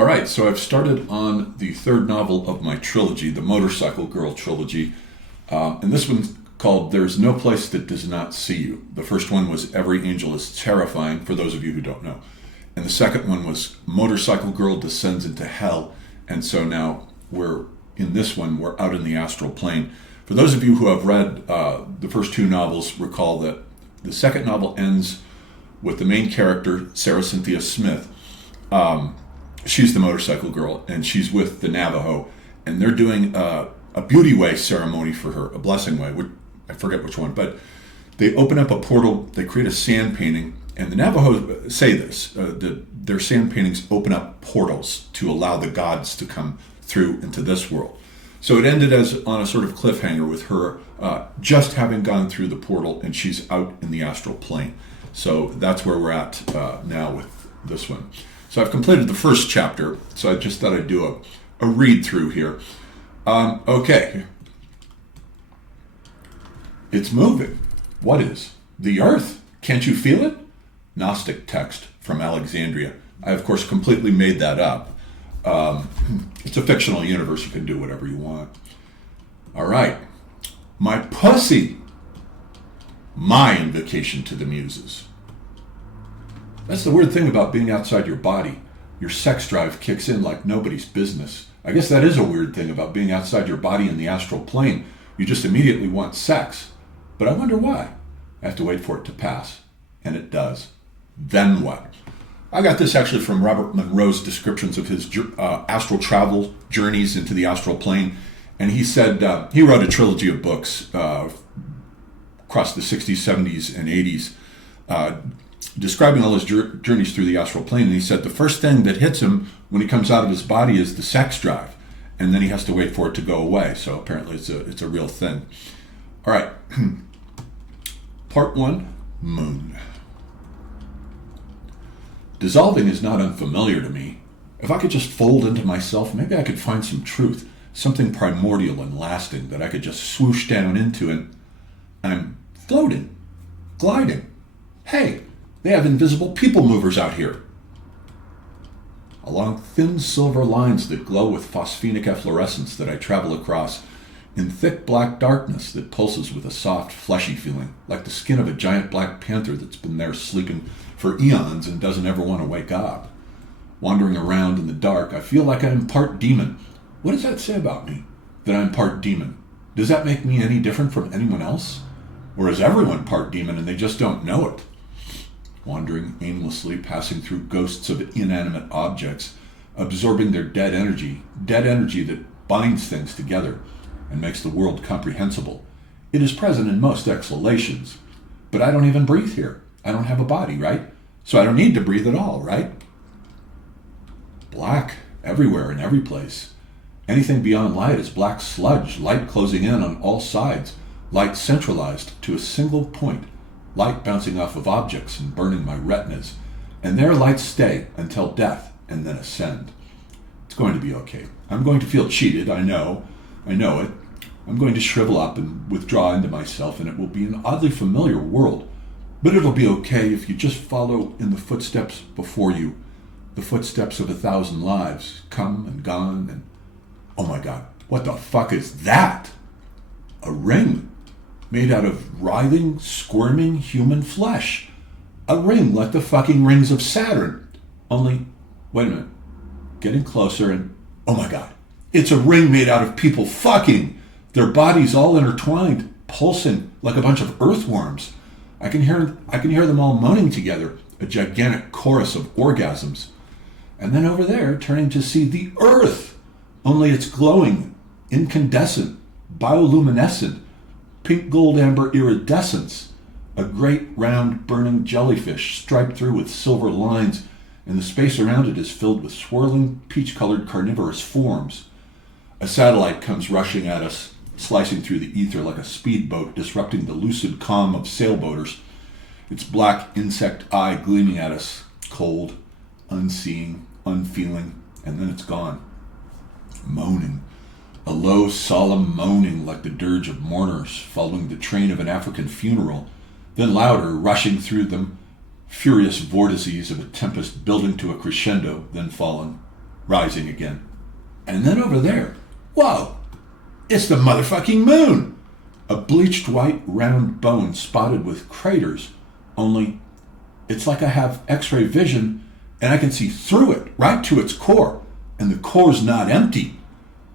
All right, so I've started on the third novel of my trilogy, the Motorcycle Girl trilogy. And this one's called There's No Place That Does Not See You. The first one was Every Angel is Terrifying, for those of you who don't know. And the second one was Motorcycle Girl Descends into Hell. And so now we're in this one, we're out in the astral plane. For those of you who have read the first two novels, recall that the second novel ends with the main character, Sarah Cynthia Smith. She's the motorcycle girl, and she's with the Navajo, and they're doing a beauty way ceremony for her, a blessing way. I forget which one, but they open up a portal, they create a sand painting, and the Navajo say this, their sand paintings open up portals to allow the gods to come through into this world. So it ended as on a sort of cliffhanger with her just having gone through the portal, and she's out in the astral plane. So that's where we're at now with this one. So I've completed the first chapter, so I just thought I'd do a read through here. Okay. It's moving. What is? The earth? Can't you feel it? Gnostic text from Alexandria. I, of course, completely made that up. It's a fictional universe. You can do whatever you want. All right. My pussy. My invocation to the muses. That's the weird thing about being outside your body. Your sex drive kicks in like nobody's business. I guess that is a weird thing about being outside your body in the astral plane. You just immediately want sex. But I wonder why. I have to wait for it to pass. And it does. Then what? I got this actually from Robert Monroe's descriptions of his astral travel journeys into the astral plane. And he said he wrote a trilogy of books across the 60s, 70s, and 80s describing all his journeys through the astral plane. And he said the first thing that hits him when he comes out of his body is the sex drive. And then he has to wait for it to go away. So apparently it's a real thing. All right. Part 1, Moon. Dissolving is not unfamiliar to me. If I could just fold into myself, maybe I could find some truth, something primordial and lasting that I could just swoosh down into, and I'm floating, gliding. Hey, they have invisible people movers out here. Along thin silver lines that glow with phosphenic efflorescence that I travel across, in thick black darkness that pulses with a soft, fleshy feeling, like the skin of a giant black panther that's been there sleeping for eons and doesn't ever want to wake up. Wandering around in the dark, I feel like I'm part demon. What does that say about me, that I'm part demon? Does that make me any different from anyone else? Or is everyone part demon and they just don't know it? Wandering aimlessly, passing through ghosts of inanimate objects, absorbing their dead energy that binds things together and makes the world comprehensible. It is present in most exhalations, but I don't even breathe here. I don't have a body, right? So I don't need to breathe at all, right? Black everywhere in every place. Anything beyond light is black sludge, light closing in on all sides, light centralized to a single point, light bouncing off of objects and burning my retinas, and there lights stay until death and then ascend. It's going to be okay. I'm going to feel cheated, I know it. I'm going to shrivel up and withdraw into myself, and it will be an oddly familiar world. But it'll be okay if you just follow in the footsteps before you, the footsteps of 1,000 lives, come and gone, and oh my God, what the fuck is that? A ring made out of writhing, squirming human flesh. A ring like the fucking rings of Saturn. Only, wait a minute, getting closer and oh my God, it's a ring made out of people fucking. Their bodies all intertwined, pulsing like a bunch of earthworms. I can hear them all moaning together, a gigantic chorus of orgasms. And then over there, turning to see the earth, only it's glowing, incandescent, bioluminescent, pink gold amber iridescence, a great round burning jellyfish striped through with silver lines, and the space around it is filled with swirling peach-colored carnivorous forms. A satellite comes rushing at us, slicing through the ether like a speedboat, disrupting the lucid calm of sailboaters, its black insect eye gleaming at us, cold, unseeing, unfeeling, and then it's gone. Moaning. A low, solemn moaning like the dirge of mourners following the train of an African funeral, then louder, rushing through them, furious vortices of a tempest building to a crescendo, then falling, rising again. And then over there, whoa, it's the motherfucking moon! A bleached white round bone spotted with craters, only it's like I have x-ray vision and I can see through it, right to its core. And the core's not empty.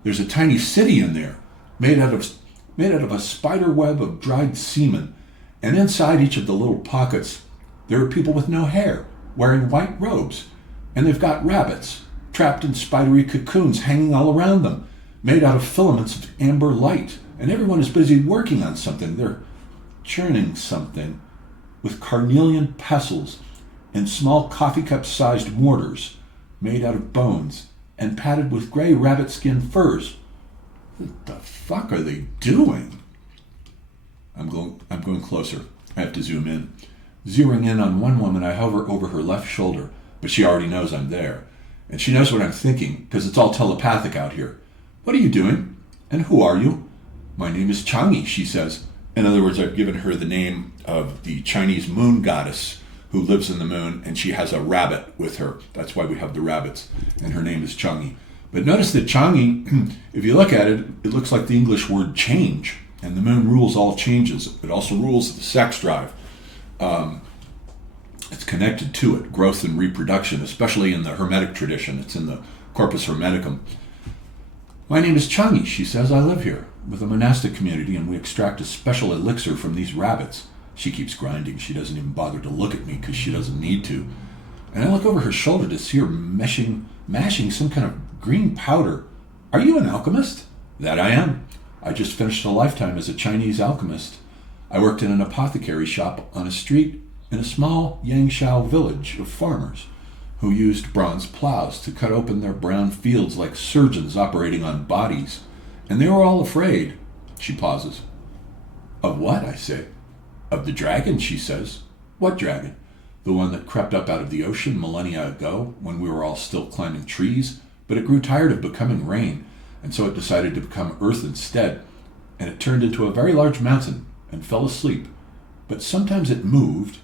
There's a tiny city in there, made out of a spider web of dried semen. And inside each of the little pockets, there are people with no hair, wearing white robes. And they've got rabbits, trapped in spidery cocoons hanging all around them, made out of filaments of amber light. And everyone is busy working on something. They're churning something with carnelian pestles and small coffee cup-sized mortars made out of bones and padded with gray rabbit skin furs. What the fuck are they doing? I'm going closer. I have to zoom in. Zeroing in on one woman, I hover over her left shoulder, but she already knows I'm there. And she knows what I'm thinking, because it's all telepathic out here. What are you doing? And who are you? My name is Chang'e, she says. In other words, I've given her the name of the Chinese moon goddess who lives in the moon, and she has a rabbit with her. That's why we have the rabbits, and her name is Chang'e. But notice that Chang'e, if you look at it, it looks like the English word change, and the moon rules all changes. It also rules the sex drive. It's connected to it, growth and reproduction, especially in the Hermetic tradition. It's in the Corpus Hermeticum. My name is Chang'e, she says. I live here with a monastic community, and we extract a special elixir from these rabbits. She keeps grinding. She doesn't even bother to look at me because she doesn't need to. And I look over her shoulder to see her mashing some kind of green powder. Are you an alchemist? That I am. I just finished a lifetime as a Chinese alchemist. I worked in an apothecary shop on a street in a small Yangshao village of farmers who used bronze plows to cut open their brown fields like surgeons operating on bodies. And they were all afraid. She pauses. Of what? I say. Of the dragon, she says. What dragon? The one that crept up out of the ocean millennia ago when we were all still climbing trees, but it grew tired of becoming rain, and so it decided to become earth instead, and it turned into a very large mountain and fell asleep. But sometimes it moved,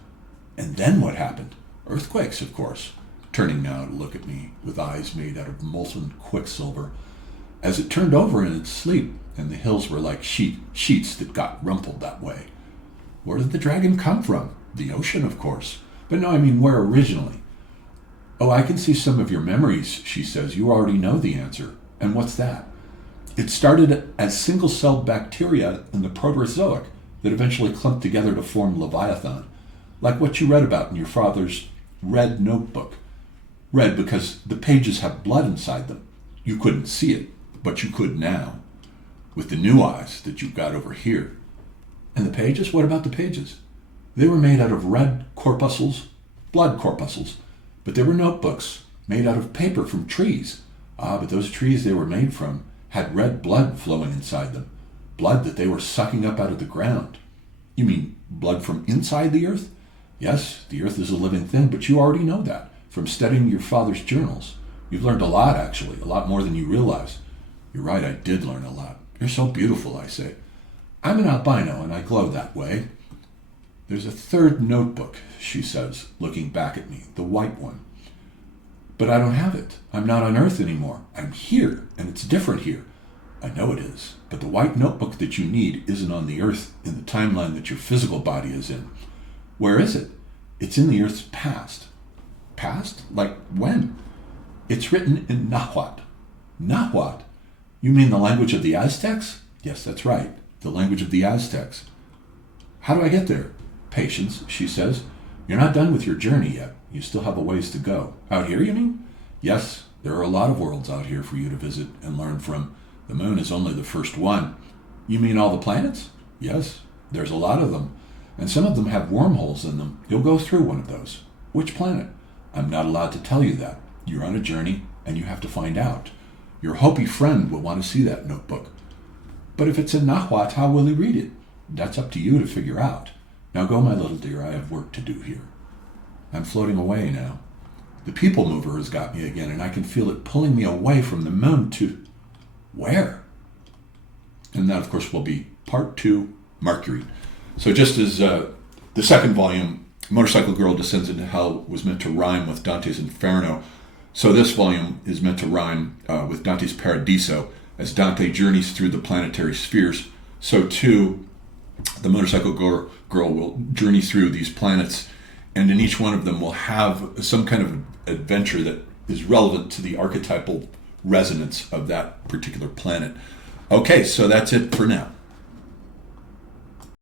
and then what happened? Earthquakes, of course. Turning now to look at me with eyes made out of molten quicksilver. As it turned over in its sleep, and the hills were like sheets that got rumpled that way. Where did the dragon come from? The ocean, of course. But no, I mean, where originally? Oh, I can see some of your memories, she says. You already know the answer. And what's that? It started as single-celled bacteria in the Proterozoic that eventually clumped together to form Leviathan, like what you read about in your father's red notebook. Red because the pages have blood inside them. You couldn't see it, but you could now, with the new eyes that you've got over here. And the pages? What about the pages? They were made out of red corpuscles, blood corpuscles, but they were notebooks made out of paper from trees. Ah, but those trees they were made from had red blood flowing inside them, blood that they were sucking up out of the ground. You mean blood from inside the earth? Yes, the earth is a living thing, but you already know that from studying your father's journals. You've learned a lot, actually, a lot more than you realize. You're right, I did learn a lot. You're so beautiful, I say. I'm an albino, and I glow that way. There's a third notebook, she says, looking back at me, the white one. But I don't have it. I'm not on Earth anymore. I'm here, and it's different here. I know it is, but the white notebook that you need isn't on the Earth in the timeline that your physical body is in. Where is it? It's in the Earth's past. Past? Like when? It's written in Nahuatl. Nahuatl? You mean the language of the Aztecs? Yes, that's right. The language of the Aztecs. How do I get there? Patience, she says. You're not done with your journey yet. You still have a ways to go. Out here, you mean? Yes, there are a lot of worlds out here for you to visit and learn from. The moon is only the first one. You mean all the planets? Yes, there's a lot of them. And some of them have wormholes in them. You'll go through one of those. Which planet? I'm not allowed to tell you that. You're on a journey, and you have to find out. Your Hopi friend will want to see that notebook. But if it's in Nahuatl, how will he read it? That's up to you to figure out. Now go, my little dear, I have work to do here. I'm floating away now. The people mover has got me again, and I can feel it pulling me away from the moon to... where? And that, of course, will be part 2, Mercury. So just as the second volume, Motorcycle Girl Descends into Hell, was meant to rhyme with Dante's Inferno, So this volume is meant to rhyme with Dante's Paradiso. As Dante journeys through the planetary spheres, so too the motorcycle girl will journey through these planets, and in each one of them will have some kind of adventure that is relevant to the archetypal resonance of that particular planet. Okay, so that's it for now.